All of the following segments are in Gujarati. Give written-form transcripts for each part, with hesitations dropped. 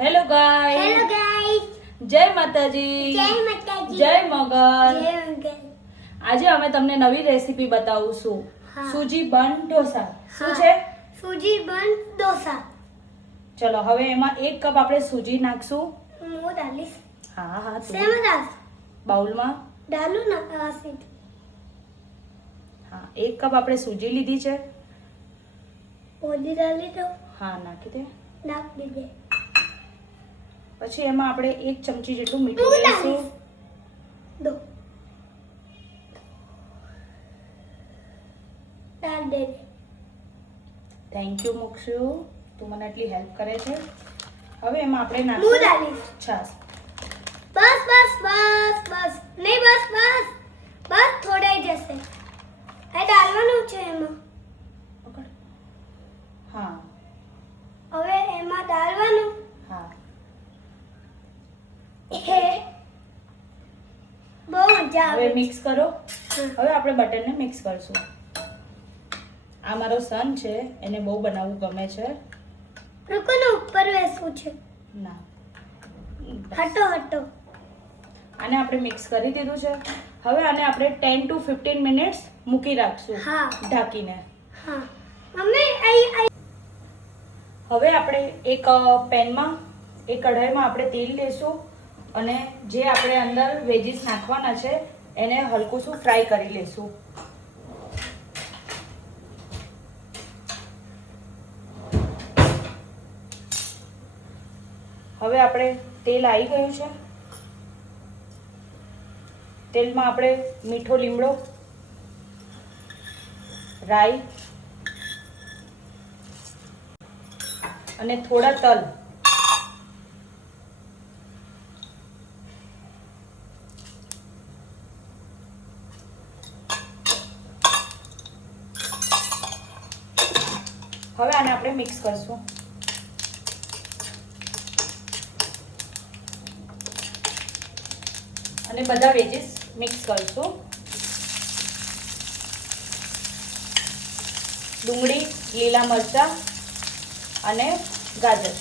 હેલો ગાઈસ, હેલો ગાઈસ, જય માતાજી, જય માતાજી, જય મોગલ. જય મંગલ. આજે અમે તમને નવી રેસીપી બતાવશું. હા. સૂજી બન ઢોસા. શું હા. છે? સૂજી બન ડોસા. ચલો હવે એમાં 1 કપ આપણે સૂજી નાખશું. હું ડાલીશ. હા હા, શેમાં ડાલશ? બાઉલમાં. ડાલું ના આસીડ. હા, 1 કપ આપણે સૂજી લીધી છે. ઓલી ડાલી દો. હા, નાખી દે. નાખ દીધે. પછી એમાં આપણે 1 ચમચી જેટલું તું મીઠું લઈશું. ડાલીશ. દો. ડાલ દે. થેન્ક યુ મુક્ષુ, તું મને આટલી હેલ્પ કરે છે. હવે એમાં આપણે હું નાખશું ડાલીશ. છાશ. બસ બસ બસ બસ. નહીં બસ બસ. બસ થોડાઈ જશે. આ ડાલવાનું છે એમાં. પકડ. હા હવે એમાં ડાલવાનું. હા. બહુ મજા આવે. હવે મિક્સ કરો. હા. હવે આપણે બટરને મિક્સ કરશું. આ મારો સન છે, એને બહુ બનાવવું ગમે છે. રૂકો ને ઉપર બેસવું છે. ના, હટો હટો. આને આપણે મિક્સ કરી દીધું છે. હવે આને આપણે 10 to 15 મિનિટ્સ મૂકી રાખશું હા. ઢાંકીને. હા મમ્મી આઈ હવે આપણે એક પેનમાં, એક કઢાઈમાં આપણે તેલ લેશું અને જે આપણે અંદર વેજીસ નાખવાના છે એને હલકું શું ફ્રાય કરી લેશું. હવે આપણે તેલ આવી ગયું છે. તેલમાં આપણે મીઠો લીમડો, રાઈ અને થોડા તલ, હવે આને આપણે મિક્સ કરશું. અને બધા વેજીસ મિક્સ કરશું. ડુંગળી, લીલા મરચાં અને ગાજર.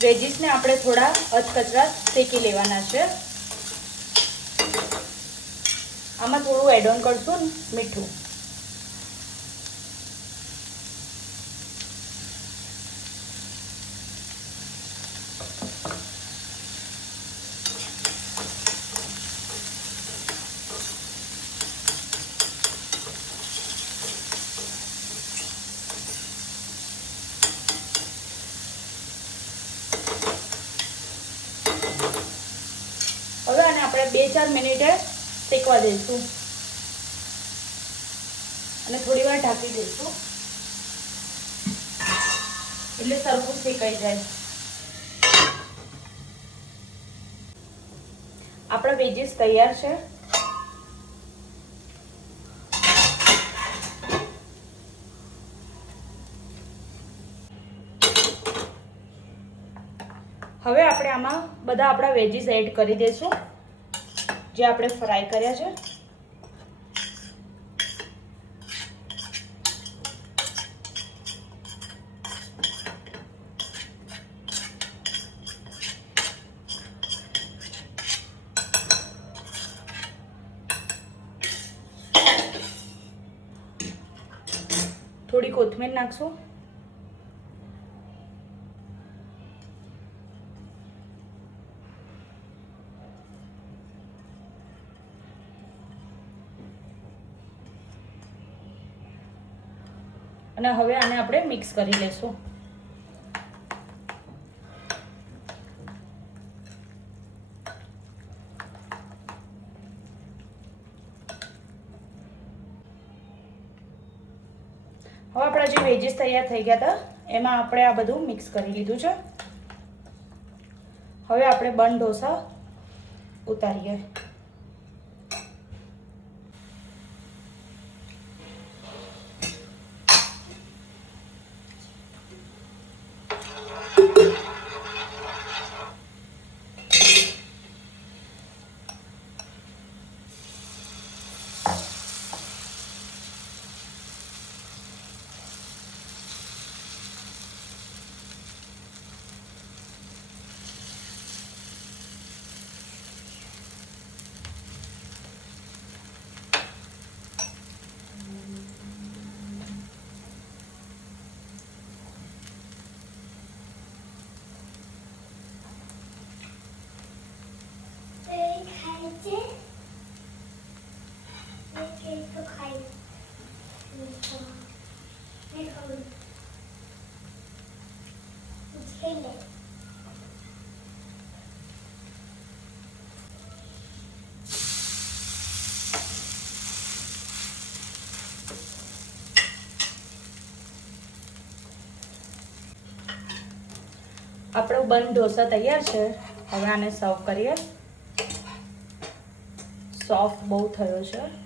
વેજીસને આપણે થોડા અધકચરા શેકી લેવાના છે. આમાં થોડું એડ ઓન કરશું ને મીઠું. હવે આને આપણે 2-4 મિનિટે શેકવા દઈશું અને થોડી વાર ઢાંકી દઈશું એટલે સરખું શેકાઈ જાય. આપણા વેજીસ તૈયાર છે. હવે આપણે આમાં બધા આપણા વેજીસ એડ કરી દઈશું જે આપણે ફ્રાય કર્યા છે. થોડી કોથમીર નાખશું. અને હવે આને આપણે મિક્સ કરી લેશું. હવે આપણા જે વેજીસ તૈયાર થઈ ગયા હતા એમાં આપણે આ બધું મિક્સ કરી લીધું છે. હવે આપણે બન ઢોસા ઉતારીએ. તેલ લે. આપણો બન ઢોસા તૈયાર છે. હવે આને સર્વ કરીએ. સોફ્ટ બહુ થયો છે.